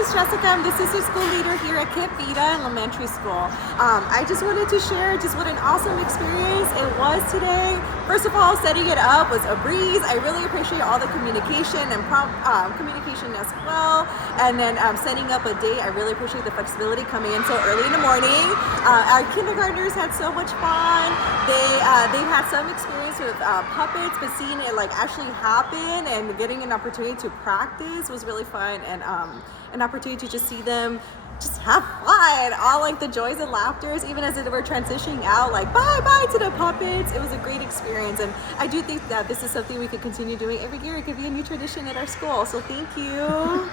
is Jessica. I'm the sister school leader here at KIPP Vida Elementary School. I just wanted to share just what an awesome experience it was today. First of all, setting it up was a breeze. I really appreciate all the communication and communication as well. And then setting up a date, I really appreciate the flexibility coming in so early in the morning. Our kindergartners had so much fun. They've had some experience with puppets, but seeing it like actually happen and getting an opportunity to practice was really fun, and an opportunity to just see them just have fun, all like the joys and laughters, even as they were transitioning out, like bye to the puppets. It was a great experience, and I do think that this is something we could continue doing every year. It could be a new tradition at our school, so thank you.